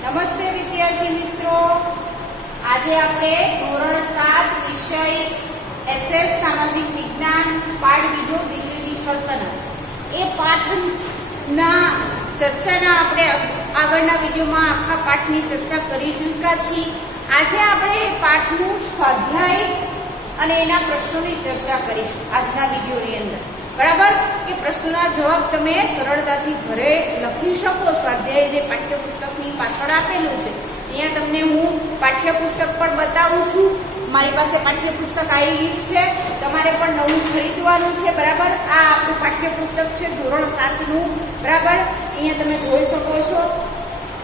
નમસ્તે વિદ્યાર્થી મિત્રો, આજે આપણે ધોરણ 7 વિષય એસએસ સામાજિક વિજ્ઞાન પાઠ બીજો દિલ્હીની સલ્તનત એ પાઠના ચર્ચાના આપણે આગળના વિડીયોમાં આખા પાઠની ચર્ચા કરી ચૂક્યા છીએ। આજે આપણે પાઠનું સ્વાધ્યાય અને એના પ્રશ્નોની ચર્ચા કરીશું આજના વિડીયોની અંદર। બરાબર કે પ્રશ્નોના જવાબ તમે સરળતાથી ઘરે લખી શકો। સ્વાધ્યાય જે પાઠ્યપુસ્તકની પાછળ આપેલું છે અહીંયા તમને હું પાઠ્યપુસ્તક પણ બતાવું છું। મારી પાસે પાઠ્યપુસ્તક આવી ગયું છે, તમારે પણ નવું ખરીદવાનું છે। બરાબર, આ આપણું પાઠ્યપુસ્તક છે ધોરણ 7 નું। બરાબર, અહીંયા તમે જોઈ શકો છો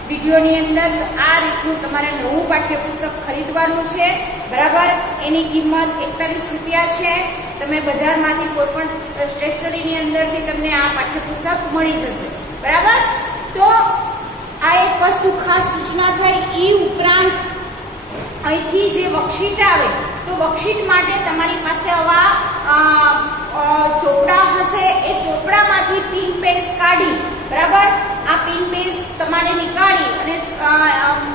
વિડીયોની અંદર। તો આ રીતનું તમારે નવું પાઠ્યપુસ્તક ખરીદવાનું છે। બરાબર, એની કિંમત 41 રૂપિયા છે। તમે બજારમાંથી કોઈ પણ સ્ટેશનરીની અંદરથી તમને આ પાઠ્યપુસ્તક મળી જશે। બરાબર, તો આ એક વસ્તુ ખાસ સૂચના થઈ ઈ ઉપરાંત અહીંથી જે વર્કશીટ આવે તો વર્કશીટ માટે તમારી પાસે આવા ચોપડા હશે। એ ચોપડામાંથી પિન પેજ કાઢી, બરાબર, આ પિન પેજ તમારે નીકાળી અને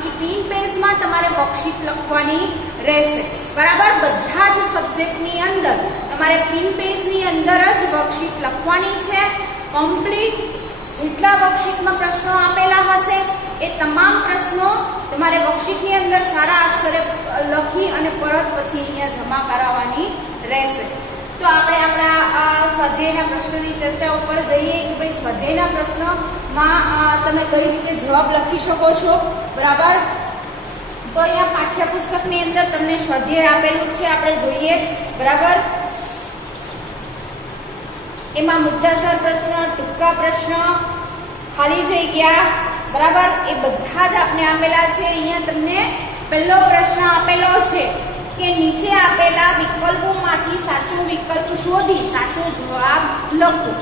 એ પિન પેજમાં તમારે વર્કશીટ લખવાની રહેશે। બરાબર, બધા જ સબ્જેક્ટની અંદર તમારે પિન પેજની અંદર જ વર્કશીટ લખવાની છે। કમ્પ્લીટ જેટલા વર્કશીટમાં પ્રશ્નો આપેલા હશે એ તમામ પ્રશ્નો તમારે વર્કશીટની અંદર સારા અક્ષરે લખી અને પરત પછી અહીંયા જમા કરાવવાની રહેશે। તો આપણે આપણા સ્વાધ્યાયના પ્રશ્નોની ચર્ચા ઉપર જઈએ કે ભાઈ સ્વાધ્યાયના પ્રશ્નમાં તમે કઈ રીતે જવાબ લખી શકો છો। બરાબર, તો અહીંયા પાઠ્યપુસ્તકની અંદર તમને સ્વાધ્યાય આપેલું છે, આપણે જોઈએ। બરાબર, એમાં મુદ્દાસર પ્રશ્ન, ટૂંકા પ્રશ્ન, ખાલી જગ્યા, બરાબર, એ બધા જ આપણે આપેલા છે। અહીંયા તમને પહેલો પ્રશ્ન આપેલો છે કે નીચે આપેલા વિકલ્પોમાંથી સાચો વિકલ્પ શોધી સાચો જવાબ લખો।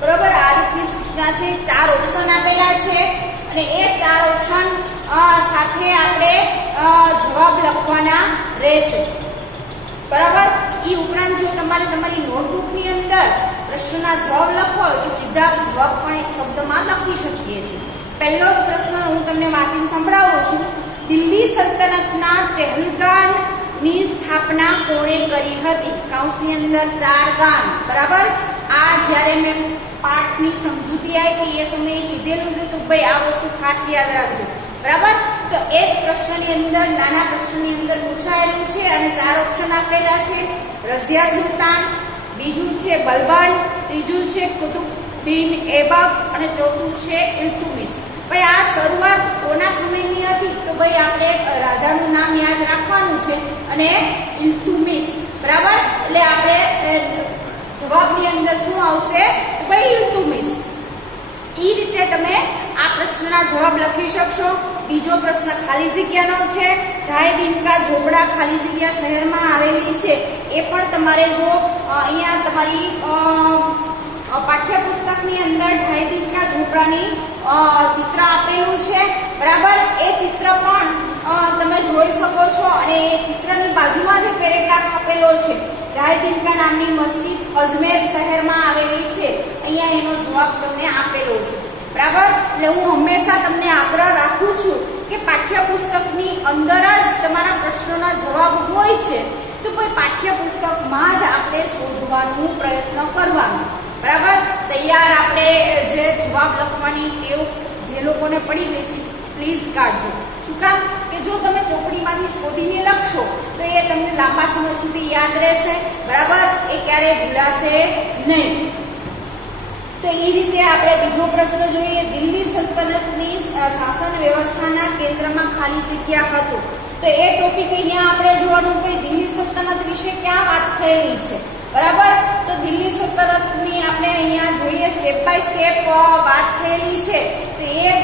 બરાબર, આ રીતની સૂચના છે। 4 ઓપ્શન આપેલા છે અને એ 4 ઓપ્શન સાથે આપણે જવાબ લખવાના રહેશે। બરાબર, એ ઉપરાંત જો તમારે તમારી નોટબુકની અંદર પ્રશ્નના જવાબ લખવો હોય તો સીધા જવાબ પણ એક શબ્દમાં લખી શકીએ છીએ। પહેલો જ પ્રશ્ન હું તમને વાંચીને સંભળાવું છું। દિલ્હી સલ્તનતના ચહેલગામની સ્થાપના કોણે કરી હતી? કૌંસની અંદર 4 ગામ। બરાબર, આ જ્યારે મેં પાઠની સમજૂતી આપી એ સમયે કીધેલું હતું તો ભાઈ આ વસ્તુ ખાસ યાદ રાખજો। બરાબર, તો એ જ પ્રશ્નની અંદર નાના પ્રશ્નની અંદર પૂછાયેલું છે અને 4 ઓપ્શન આપેલા છે। રઝિયા સુલતાન, બીજું છે બલબન, ત્રીજું છે કુતુબુદ્દીન એબક અને ચોથું છે ઇલ્તુમિશ। ભાઈ આ શરૂઆત કોના સમયની હતી? તો ભાઈ આપણે રાજાનું નામ યાદ રાખવાનું છે અને ઇલ્તુમિશ। બરાબર, એટલે આપણે જવાબની અંદર શું આવશે? ભાઈ ઇલ્તુમિશ। એ રીતે તમે આ પ્રશ્નના જવાબ લખી શકશો। બીજો પ્રશ્ન ખાલી જગ્યાનો છે। ઢાઈ દિનકા ઝોપડા ખાલી જગ્યા શહેરમાં આવેલી છે એ પણ તમારે જો અહીંયા તમારી પાઠ્યપુસ્તકની અંદર ઢાઈ દિનકા ઝોપડાની ચિત્ર આપેલું છે। બરાબર, એ ચિત્ર પણ તમે જોઈ શકો છો અને એ ચિત્રની બાજુમાં જે પેરેગ્રાફ આપેલો છે ઢાઈ દિનકા નામની મસ્જિદ અજમેર શહેરમાં આવેલી છે, અહીંયા એનો જવાબ તમને આપેલો છે। બરાબર, એટલે હું હંમેશા તમને આગ્રહ રાખું છું કે પાઠ્યપુસ્તકની અંદર જ તમારા પ્રશ્નોના જવાબ હોય છે તો કોઈ પાઠ્યપુસ્તકમાં જ આપણે શોધવાનો પ્રયત્ન કરવાનો। બરાબર, તૈયાર આપણે જે જવાબ લખવાની ટેવ જે લોકોને પડી ગઈ છે પ્લીઝ કાઢજો। શું કામ? કે જો તમે ચોપડીમાંથી શોધીને લખશો તો એ તમને લાંબા સમય સુધી યાદ રહેશે। બરાબર, એ ક્યારેય ભૂલાશે નહીં। તો એ રીતે આપણે બીજો પ્રશ્ન જોઈએ। દિલ્હી સલ્તનતની શાસન વ્યવસ્થાના કેન્દ્રમાં ખાલી જગ્યા હતું। તો એ ટોપિક અહીંયા આપણે જોવાનું કે દિલ્હી સલ્તનત વિશે ક્યાં વાત થયેલી છે। બરાબર, તો દિલ્હી સલ્તનતની આપણે અહીંયા જોઈએ સ્ટેપ બાય સ્ટેપ વાત થયેલી છે। તો એ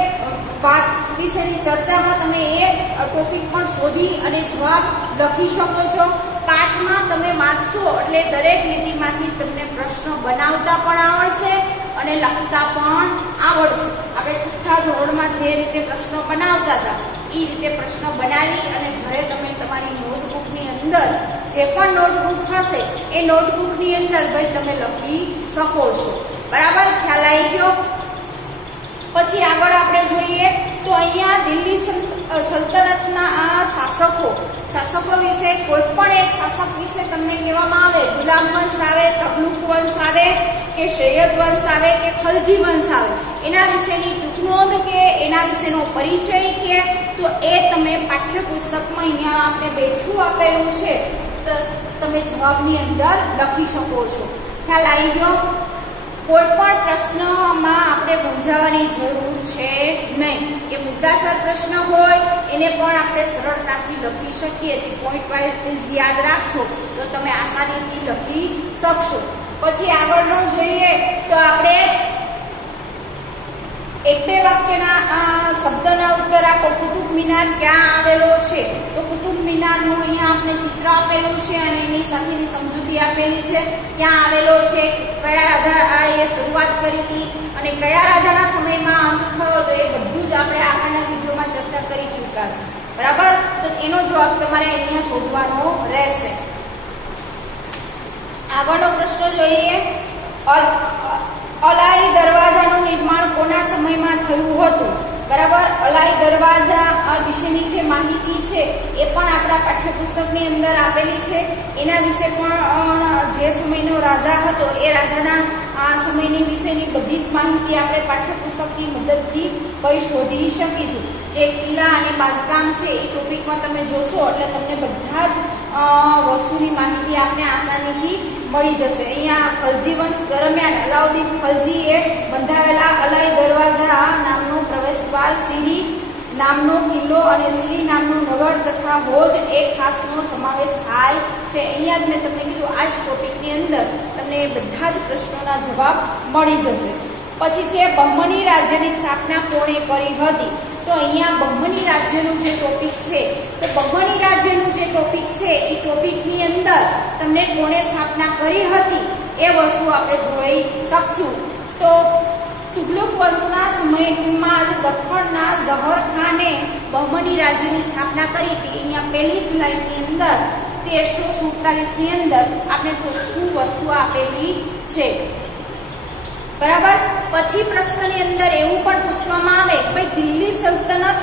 વાત વિશેની ચર્ચામાં તમે એ ટોપિક પણ શોધી અને જવાબ લખી શકો છો। પાઠમાં તમે વાંચશો એટલે દરેક લીટીમાંથી તમને પ્રશ્ન બનાવતા પણ આવડશે અને લખતા પણ આવડશે। આપણે 6થા ધોરણમાં જે રીતે પ્રશ્નો બનાવતા હતા એ રીતે પ્રશ્નો બનાવી અને ઘરે તમે તમારી નોટબુકની અંદર જે પણ નોટબુક હશે એ નોટબુકની અંદર ભાઈ તમે લખી શકો છો। બરાબર, ખ્યાલ આવી ગયો? પછી આગળ આપણે જોઈએ તો અહીંયા દિલ્હી સલ્તનતના આ શાસકો વિશે કોઈ પણ એક શાસક વિશે તમને કહેવામાં આવે, ગુલામ વંશ આવે, તગલુક વંશ આવે કે સૈયદ વંશ આવે કે ખલજી વંશ આવે, એના વિશેની ટૂંક નોંધ કે એના વિશેનો પરિચય કે તો એ તમે પાઠ્યપુસ્તકમાં અહીંયા આપણે બેઠું આપેલું છે તો તમે જવાબની અંદર લખી શકો છો. ખ્યાલ આવી ગયો? કોઈ પણ પ્રશ્નમાં આપણે મૂંઝાવાની જરૂર છે નહીં. એ મુદ્દાસર પ્રશ્ન હોય એને પણ આપણે સરળતાથી લખી શકીએ છીએ. પોઈન્ટ વાઇઝ યાદ રાખશો તો તમે આસાનીથી લખી શકશો. પછી આગળનો જોઈએ તો આપણે એક બે વાક્યના શબ્દના ઉત્તર આપો. કુતુબ મિનાર ક્યાં આવેલો છે? તો કુતુબ મિનારનું અહીંયા આપણે ચિત્ર આપેલું છે અને એની સાથેની સમજૂતી આપેલી છે. ક્યાં આવેલો છે, કયા રાજાએ શરૂઆત કરી હતી અને કયા રાજાના સમયમાં અંત થયો તો એ બધું જ આપણે આગળના વિડીયોમાં ચર્ચા કરી ચૂક્યા છે. બરાબર? તો એનો જવાબ તમારે અહીંયા શોધવાનો રહેશે. આગળનો પ્રશ્ન જોઈએ. અલાઈ દરવાજાનું નિર્માણ કોના સમયમાં થયું હતું? બરાબર? અલાઈ દરવાજા વિશેની જે માહિતી છે એ પણ આપણા પાઠ્યપુસ્તકની અંદર આપેલી છે. એના વિશે પણ જે સમયનો રાજા હતો એ રાજાના સમયની વિશેની બધી જ માહિતી આપણે પાઠ્યપુસ્તકની મદદથી કઈ શોધી શકીશું. જે કિલ્લા અને બાંધકામ છે એ ટોપિકમાં તમે જોશો એટલે તમને બધા જ વસ્તુની માહિતી આપને આસાનીથી મળી જશે. અહીંયા ખલજી વંશ દરમિયાન અલાઉદ્દીન ખલજીએ બંધાવેલા અલાઈ દરવાજા નામનો પ્રવેશદ્વાર, સિરી નામનો કિલ્લો અને સિરી નામનું નગર તથા હોજ એક ખાસનો સમાવેશ થાય છે. અહીંયા જ મેં તમને કીધું આ જ ટોપિકની અંદર તમને બધા જ પ્રશ્નોના જવાબ મળી જશે. પછી છે બહમની રાજ્યની સ્થાપના કોણે કરી હતી? તો અહીંયા બહમની રાજ્યનું જે ટોપિક છે તો બહમની રાજ્યનું જે ટોપિક છે એ ટોપિકની અંદર તમને કોણે સ્થાપના કરી હતી એ વસ્તુ આપણે જોઈ શકશું. તો તુગલક વંશના સમયમાં દખ્ખણના ઝહર ખાને બહમની રાજ્યની સ્થાપના કરી હતી. અહીંયા પહેલી જ લાઈનની અંદર 1347 ની અંદર આપણે ચોખ્ખું વસ્તુ આપેલી છે. બરાબર? પછી પ્રશ્નની અંદર એવું પણ પૂછવામાં આવે કે ભાઈ દિલ્હી સલ્તનત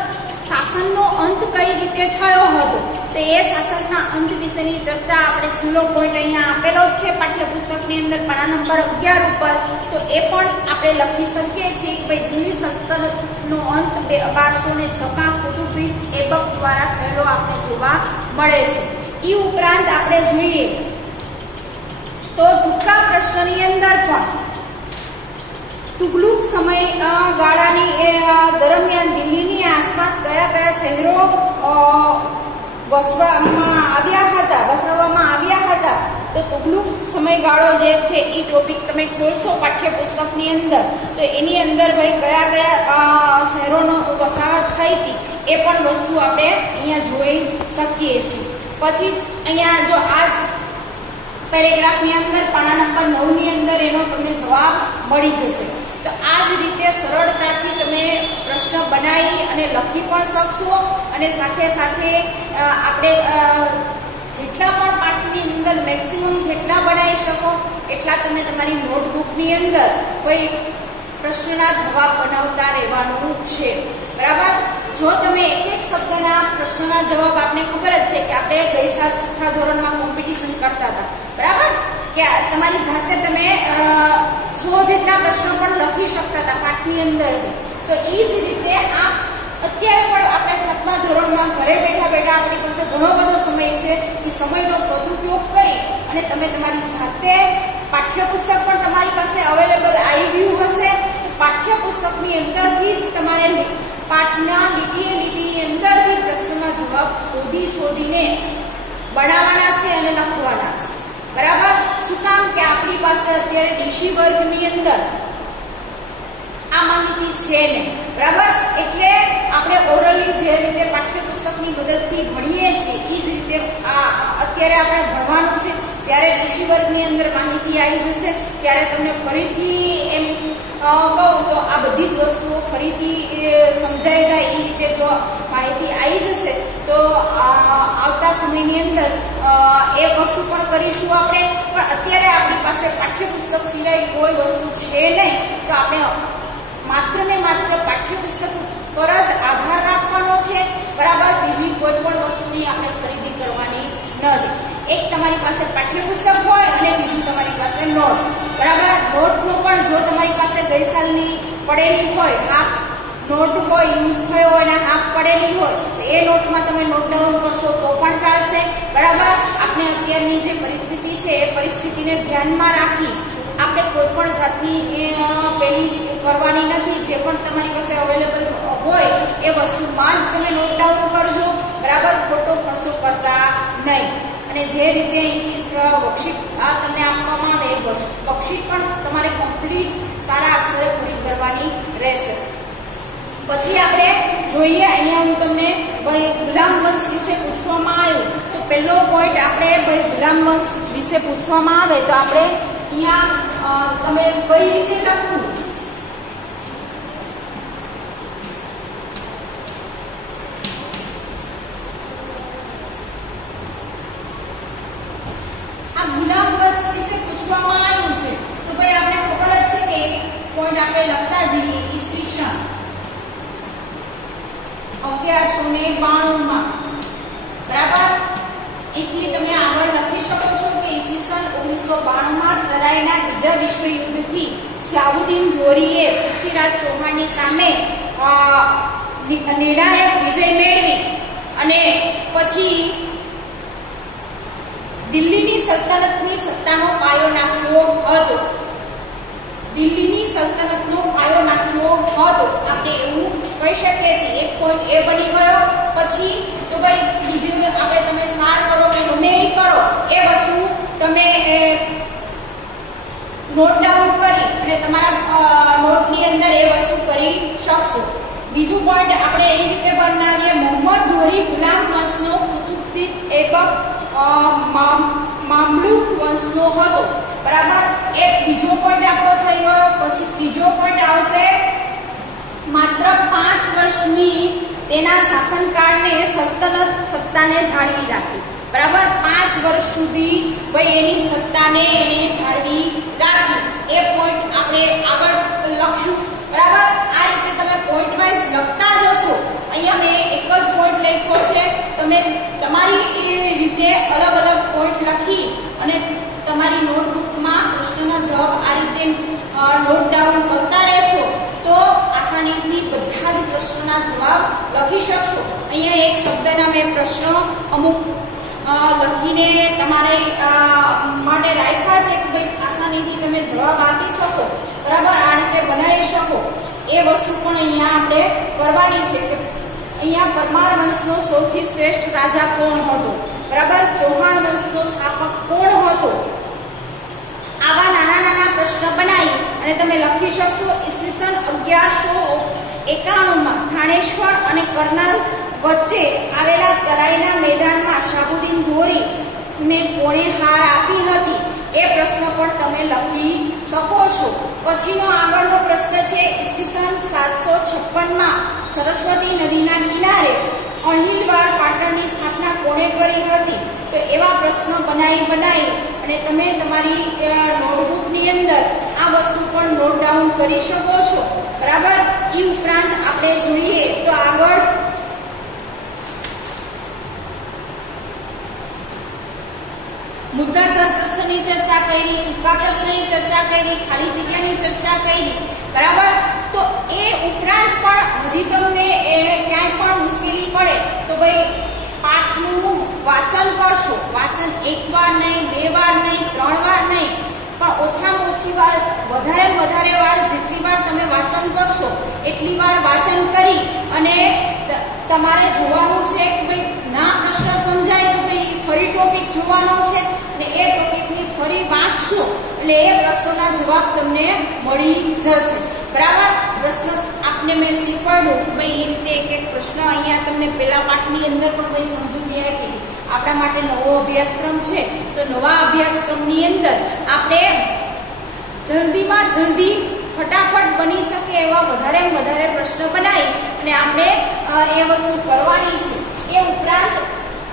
શાસનનો અંત કઈ રીતે થયો હતો? તો એ શાસનના અંત વિશેની ચર્ચા આપણે છેલ્લો પોઈન્ટ અહીંયા આપેલો જ છે પાઠ્યપુસ્તકની અંદર પાના નંબર 11 ઉપર. તો એ પણ આપણે લખી શકીએ છીએ કે ભાઈ દિલ્હી સલ્તનતનો અંત 1256 કુતુબુદ્દીન એબક દ્વારા થયેલો આપણે જોવા મળે છે. એ ઉપરાંત આપણે જોઈએ તો ટૂંકા પ્રશ્નની અંદર પણ તુગલુક સમય ગાળાની દરમિયાન દિલ્હીની આસપાસ કયા કયા શહેરો વસવામાં આવ્યા હતા? તો તુગલુક સમયગાળો જે છે એ ટોપિક તમે ખોલશો પાઠ્યપુસ્તકની અંદર તો એની અંદર ભાઈ કયા કયા શહેરોનો વસાહત થઈ હતી એ પણ વસ્તુ આપણે અહીંયા જોઈ શકીએ છીએ. પછી જ અહીંયા જો આ જ પેરેગ્રાફની અંદર પાના નંબર 9 ની અંદર એનો તમને જવાબ મળી જશે. તો આ જ રીતે સરળતાથી તમે પ્રશ્ન બનાવી અને લખી પણ શકશો અને સાથે સાથે આપણે જેટલા પણ પાઠની અંદર મેક્સિમમ જેટલા બનાવી શકો એટલા તમે તમારી નોટબુકની અંદર કોઈ પ્રશ્નના જવાબ બનાવતા રહેવાનું છે. બરાબર? જો તમે એક એક શબ્દના પ્રશ્નના જવાબ આપને ખબર જ છે કે આપણે ગઈ સાલ 6થા ધોરણમાં કોમ્પિટિશન કરતા હતા. બરાબર? કે તમારી જાતે તમે 100 જેટલા પ્રશ્નો પણ લખી શકતા હતા પાઠની અંદર. તો એ જ રીતે આ અત્યારે પણ આપણે 7મા ધોરણમાં ઘરે બેઠા બેઠા આપણી પાસે ઘણો બધો સમય છે. એ સમયનો સદુપયોગ કરી અને તમે તમારી જાતે પાઠ્યપુસ્તક પણ તમારી પાસે અવેલેબલ આવી ગયું હશે. પાઠ્યપુસ્તકની અંદરથી જ તમારે પાઠના લીટીની અંદરથી પ્રશ્નના જવાબ શોધીને બનાવવાના છે અને લખવાના છે. બરાબર? શું કામ કે આપણી પાસે અત્યારે ડીસી વર્ગની અંદર આ માહિતી છે ને. બરાબર? એટલે આપણે ઓરલી જે રીતે પાઠ્યપુસ્તકની મદદથી ભણીએ છીએ એ જ રીતે અત્યારે આપણે ભણવાનું છે. જ્યારે ડીસી વર્ગની અંદર માહિતી આવી જશે ત્યારે તમને ફરીથી એમ કહું તો આ બધી જ વસ્તુઓ ફરીથી સમજાઈ જાય એ રીતે જો માહિતી આવી જશે તો આવતા સમયની અંદર એ વસ્તુ પણ કરીશું આપણે. પણ અત્યારે આપણી પાસે પાઠ્યપુસ્તક સિવાય કોઈ વસ્તુ છે નહીં. તો આપણે માત્ર ને માત્ર પાઠ્યપુસ્તક પર જ આધાર રાખવાનો એક તમારી પાસે પાઠ્યપુસ્તક હોય અને બીજું તમારી પાસે નોટ, બરાબર. નોટનો પણ જો તમારી પાસે ગઈ સાલની પડેલી હોય, હાફ નોટ હોય, યુઝ થયો હોય અને હાફ પડેલી હોય, તો એ નોટમાં તમે નોટ ડાઉન કરશો તો પણ ચાલશે, બરાબર. આપણે અત્યારની જે પરિસ્થિતિ છે એ પરિસ્થિતિને ધ્યાનમાં રાખી આપણે કોઈ પણ જાતની પેલી કરવાની નથી. જે પણ તમારી પાસે અવેલેબલ હોય એ વસ્તુમાં જ તમે નોટ ડાઉન કરજો, બરાબર. ખોટો ખર્ચો કરતા નહીં. અને જે રીતે વર્કશીટ તમને આપવામાં આવે એ વર્કશીટ પણ તમારે કમ્પ્લીટ સારા અક્ષરે પૂરી કરવાની રહેશે. પછી આપણે જોઈએ, અહીંયા હું તમને ભાઈ ગુલામ વંશ વિશે પૂછવામાં આવ્યું તો પહેલો પોઈન્ટ આપણે ભાઈ ગુલામ વંશ વિશે પૂછવામાં આવે તો આપણે અહીંયા તમે કઈ રીતે લખવું, આ ગુલામ વંશ વિશે પૂછવામાં આવ્યું છે તો ભાઈ આપણે ખબર જ છે કે પોઈન્ટ આપણે લખતા જઈએ. ઈસવીસન 1192 માં, બરાબર. એથી તમે આગળ લખી શકો છો કે ઈસવીસન 1992 માં તરાઈના બીજા વિશ્વયુદ્ધથી સાઉદીન ગોરીએ પૃથ્વીરાજ ચૌહાણની સામે નિર્ણાયક વિજય મેળવી અને પછી દિલ્હીની સલ્તનતની સત્તાનો પાયો નાખ્યો હતો. દિલ્હીની સલ્તનતનો પાયો નાખ્યો હતો, આપણે એવું કહી શકીએ છીએ. એક પોઈન્ટ એ બની ગયો. પછી તો ભાઈ બીજું આપણે તમે સ્માર કરો કે ગમે એ કરો, એ વસ્તુ તમે નોટ ડાઉન કરી અને તમારા નોટની અંદર એ વસ્તુ કરી શકશો. બીજું પોઈન્ટ આપણે એ રીતે બનાવીએ, મોહમ્મદ ઘોરી ગુલામ વંશનો કુતુબદીન એબક મામલુક વંશનો હતો, બરાબર. એક બીજો પોઈન્ટ આપણો થઈ ગયો. પછી ત્રીજો પોઈન્ટ આવશે, માત્ર 5 વર્ષની તેના શાસનકાળને સલ્તનત સત્તાને જાળવી રાખી, બરાબર. 5 વર્ષ સુધી ભાઈ એની સત્તાને એને જાળવી રાખી. એ પોઈન્ટ આપણે આગળ લખશું, બરાબર. આ રીતે તમે પોઈન્ટ વાઇઝ લખતા જશો. અહીંયા મેં એક જ પોઈન્ટ લખ્યો છે, તમે તમારી રીતે અલગ અલગ પોઈન્ટ લખી અને તમારી નોટબુકમાં પ્રશ્નના જવાબ આ રીતે નોટ ડાઉન કરતા રહેશો તો આસાનીથી બધા જ પ્રશ્નોના જવાબ લખી શકશો. અહીંયા એક શબ્દના મેં પ્રશ્નો અમુક લખીને તમારે માટે રાખ્યા છે કે ભાઈ આસાનીથી તમે જવાબ આપી શકો, બરાબર. આ રીતે બનાવી શકો એ વસ્તુ પણ અહીંયા આપણે કરવાની છે. કે અહીંયા પરમાર વંશનો સૌથી શ્રેષ્ઠ રાજા કોણ હતો, બરાબર. ચૌહાણ વંશનો સ્થાપક કોણ હતો. આવા નાના નાના પ્રશ્ન બનાવી અને તમે લખી શકશો. ઈસવીસન 1191 માં થાણેશ્વર અને કરનાલ વચ્ચે આવેલા તરાઈના મેદાનમાં શાહબુદ્દીન ગોરી ને કોણે હાર આપી હતી એ પ્રશ્ન પણ તમે લખી શકો છો. પછીનો આગળનો પ્રશ્ન છે, ઈસવીસન 756 માં સરસ્વતી નદીના કિનારે અણહિલવાડ પાટણની સ્થાપના કોણે કરી હતી. તો એવા પ્રશ્ન બનાવી અને તમે તમારી નોટબુકની અંદર આ વસ્તુ પણ નોટ ડાઉન કરી શકો છો, બરાબર. એ ઉપરાંત આપણે જોઈએ તો આગળ મુદ્દાસર પ્રશ્નની ચર્ચા કરી, ટૂંકા પ્રશ્નની ચર્ચા કરી, ખાલી જગ્યાની ચર્ચા કરી, બરાબર. તો એ ઉપરાંત પણ હજી તમને ક્યાંય પણ મુશ્કેલી પડે તો ભાઈ પાઠનું વાંચન કરશો. વાંચન 1 વાર નહીં, 2 વાર નહીં, 3 વાર નહીં, પણ ઓછામાં ઓછી વાર, વધારે વાર જેટલી વાર તમે વાંચન કરશો એટલી વાર વાંચન કરી અને તમારે જોવાનું છે કે ભાઈ ના પ્રશ્ન સમજાય તો ભાઈ ફરી ટોપિક જોવાનો છે અને એ ટોપિકની ફરી વાંચશો એટલે એ પ્રશ્નોના જવાબ તમને મળી જશે, બરાબર. પ્રશ્ન આપને મેં શીખવાડ્યું ભાઈ એ રીતે એક પ્રશ્ન અહીંયા તમને પેલા પાઠની અંદર પણ ભાઈ સમજૂતી આપી. આપણા માટે નવો અભ્યાસક્રમ છે તો નવા અભ્યાસક્રમની અંદર આપણે જલ્દીમાં જલ્દી ફટાફટ બની શકે એવા વધારે પ્રશ્ન બનાવી અને આપણે એ વસ્તુ કરવાની છે. એ ઉપરાંત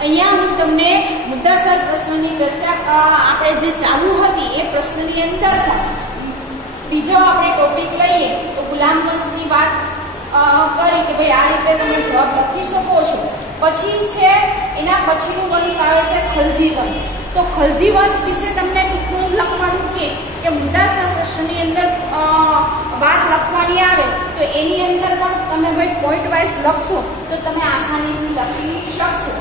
અહીંયા હું તમને મુદ્દાસર પ્રશ્નની ચર્ચા આપણે જે ચાલુ હતી એ પ્રશ્નની અંદર પણ બીજો આપણે ટોપિક લઈએ તો ગુલામ વંશની વાત કરી કે ભાઈ આ રીતે તમે જવાબ લખી શકો છો. પછી છે એના પછીનું વંશ આવે છે ખલજી વંશ. તો ખલજી વંશ વિશે તમને ટૂંકમાં લખવાનું કે મુદ્દાસર પ્રશ્નની અંદર વાત લખવાની આવે તો એની અંદર પણ તમે ભાઈ પોઈન્ટ વાઇઝ લખશો તો તમે આસાનીથી લખી શકશો.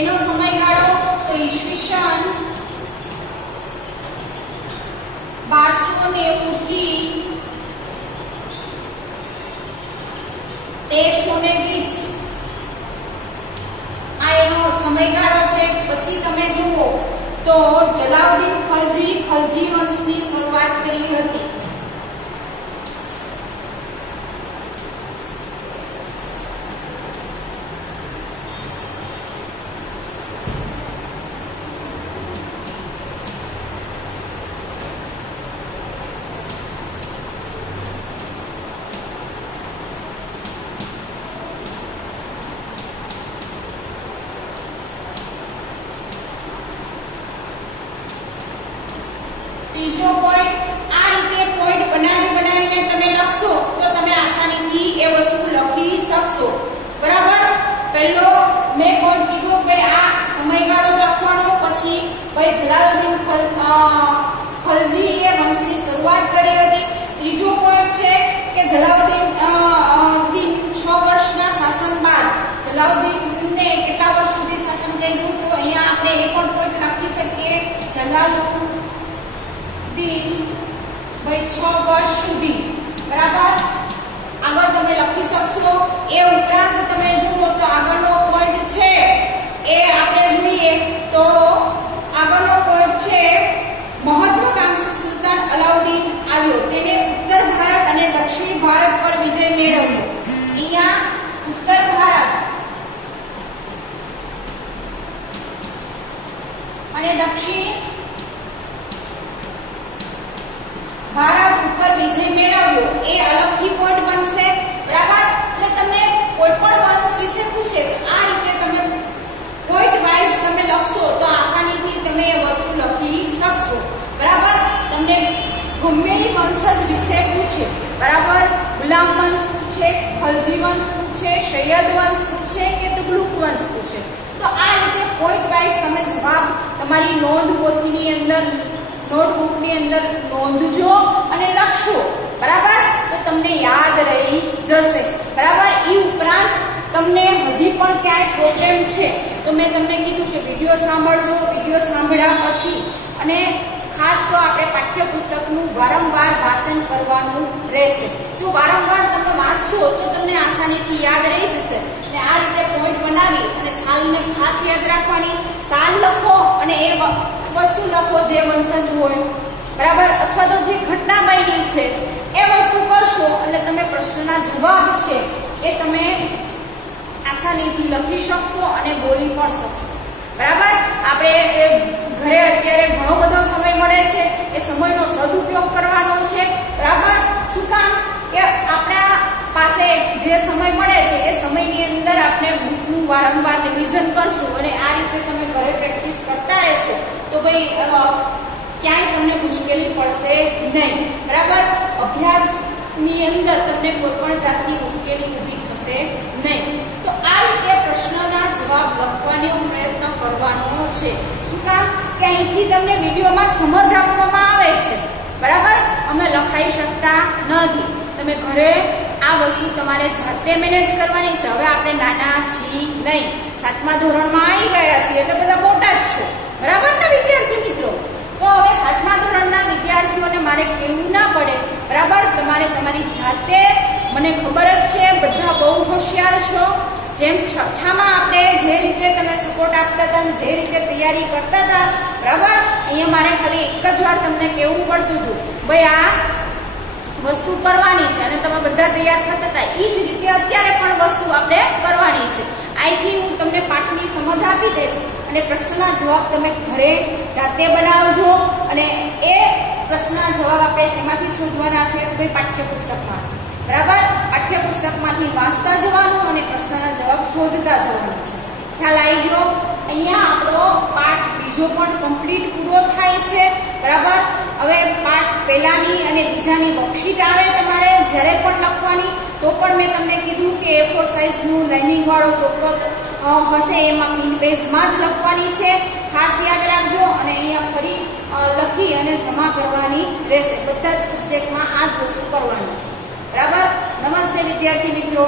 એનો સમયગાળો તો ઈસવીસન 1290 થી 1320 આ એનો સમયગાળો છે. પછી તમે જુઓ તો જલાઉદ્દીન ખલજી વંશની શરૂઆત કરી હતી. ત્રીજો પોઈન્ટ આ રીતે પોઈન્ટ બનાવીને તમે લખશો તો તમે આસાનીથી એ વસ્તુ લખી શકશો. બરાબર. પહેલો મેં પોઈન્ટ કીધું કે આ સમયગાળો લખવાનો. પછી ભાઈ જલાલુદ્દીન ખલજી એ વંશની શરૂઆત કરી હતી. ત્રીજો પોઈન્ટ છે કે જલાલુદ્દીન 6 વર્ષના શાસન બાદ જલાલુદ્દીનને કેટલા વર્ષ સુધી શાસન કર્યું તો અહીંયા આપણે એ પણ પોઈન્ટ લખી શકીએ જલાલુદ્દીન ભાઈ 6 વર્ષ સુધી. બરાબર. આગળ તમે લખી શકશો. એ ઉપરાંત તમે જુઓ તો આગળનો પોઈન્ટ છે એ આપણે જોઈએ તો આગળનો પોઈન્ટ છે મહત્વાકાંક્ષી સુલતાન અલાઉદ્દીન આવ્યો. તેને ઉત્તર ભારત અને દક્ષિણ ભારત પર વિજય મેળવ્યો. અહીંયા ઉત્તર ભારત અને દક્ષિણ ભારત ઉપર વિજય મેળવ્યો એ અલગથી પોઈન્ટ બનશે. બરાબર. એટલે તમને કોઈ પણ વંશ વિશે પૂછે તો આ રીતે તમે પોઈન્ટ વાઇઝ તમે લખશો તો આસાનીથી તમે એ વસ્તુ લખી શકશો. બરાબર. તમને ગમે એ વંશજ વિશે પૂછે. બરાબર. ગુલામ વંશ પૂછે, ખલજી વંશ પૂછે, સૈયદ વંશ પૂછે કે તુગલુક વંશ પૂછે તો આ રીતે પોઈન્ટ વાઇઝ તમે જવાબ તમારી નોંધ પોથીની અંદર નોટબુકની અંદર નોંધજો અને લખશો. બરાબર. તો તમને યાદ રહી જશે. બરાબર. એ ઉપરાંત તમને હજી પણ ક્યાંય પ્રોબ્લેમ છે તો મેં તમને કીધું કે વિડીયો સાંભળજો. વિડીયો સાંભળ્યા પછી અને ખાસ તો આપણે પાઠ્યપુસ્તકનું વારંવાર વાંચન કરવાનું રહેશે. જો વારંવાર તમે વાંચશો તો તમને આસાનીથી યાદ રહી જશે. અને આ રીતે પોઈન્ટ બનાવી અને સાલને ખાસ યાદ રાખવાની. સાલ લખો અને એ વસ્તુ લખો જે વંશજ હોય. બરાબર. અથવા તો જે ઘટના બની છે એ વસ્તુ કરશો એટલે તમે પ્રશ્નના જવાબ છે એ તમે આસાનીથી લખી શકશો અને બોલી પણ શકશો. બરાબર. આપણે ઘરે અત્યારે ઘણો બધો સમય મળે છે એ સમયનો સદુપયોગ કરવાનો છે. બરાબર. શું કામ કે આપણા પાસે જે સમય મળે છે એ સમયની અંદર આપણે બુકનું વારંવાર રિવિઝન કરશું અને આ રીતે તમે ઘરે પ્રેક્ટિસ કરતા રહેશો તો ભાઈ ક્યાંય તમને મુશ્કેલી પડશે નહીં. બરાબર. અભ્યાસની અંદર તમને કોઈ પણ જાતની મુશ્કેલી ઊભી થશે નહીં. તો આ રીતે પ્રશ્નના જવાબ લખવાનો પ્રયત્ન કરવાનો છે. શું કામ કે અહીંથી તમને વિડીયોમાં સમજ આપવામાં આવે છે. બરાબર. અમે લખાઈ શકતા નથી. તમે ઘરે આ વસ્તુ તમારે જાતે મેનેજ કરવાની છે. હવે આપણે નાના છીએ નહીં, 7મા ધોરણમાં આવી ગયા છીએ એટલે બધા મોટા જ છો. બરાબર ને વિદ્યાર્થી મિત્રો? તો હવે 7મા ધોરણના વિદ્યાર્થીઓને મારે કહેવું ના પડે. બરાબર. તમારે તમારી જાતે, મને ખબર જ છે બધા બહુ હોશિયાર છો. જેમ 6ઠામાં આપણે જે રીતે તમે સપોર્ટ આપતા હતા જે રીતે તૈયારી કરતા હતા. બરાબર. અહીંયા મારે ખાલી એક જ વાર તમને કહેવું પડતું હતું ભાઈ આ વસ્તુ કરવાની છે અને તમે બધા તૈયાર થતા હતા. એ જ રીતે અત્યારે પણ વસ્તુ આપણે કરવાની છે. અહીંથી હું તમને પાઠની સમજ આપી દઈશ અને પ્રશ્નના જવાબ તમે ઘરે જાતે બનાવજો અને એ પ્રશ્ન પ્રશ્નના જવાબ આપણે શેમાંથી શોધવાના છે? તો ભાઈ પાઠ્યપુસ્તકમાંથી. બરાબર, પાઠ્યપુસ્તકમાંથી વાંચતા જવાનું અને પ્રશ્નના જવાબ શોધતા જવાનું છે. ખ્યાલ આવી ગયો? અહીંયા આપણો પાઠ બીજો પણ કમ્પ્લીટ પૂરો થાય છે. બરાબર, હવે પાઠ પહેલાની અને બીજાની વર્કશીટ આવે તમારે જ્યારે પણ લખવાની, તો પણ મેં તમને કીધું કે A4 સાઇઝનું લાઇનિંગ વાળો ચોપડો હશે, એમાં પિન પેજમાં જ લખવાની છે. ખાસ યાદ રાખજો અને અહીંયા ફરી લખી અને જમા કરવાની રહેશે. બધા જ સબ્જેક્ટમાં આ જ વસ્તુ કરવાની છે. બરાબર, નમસ્તે વિદ્યાર્થી મિત્રો.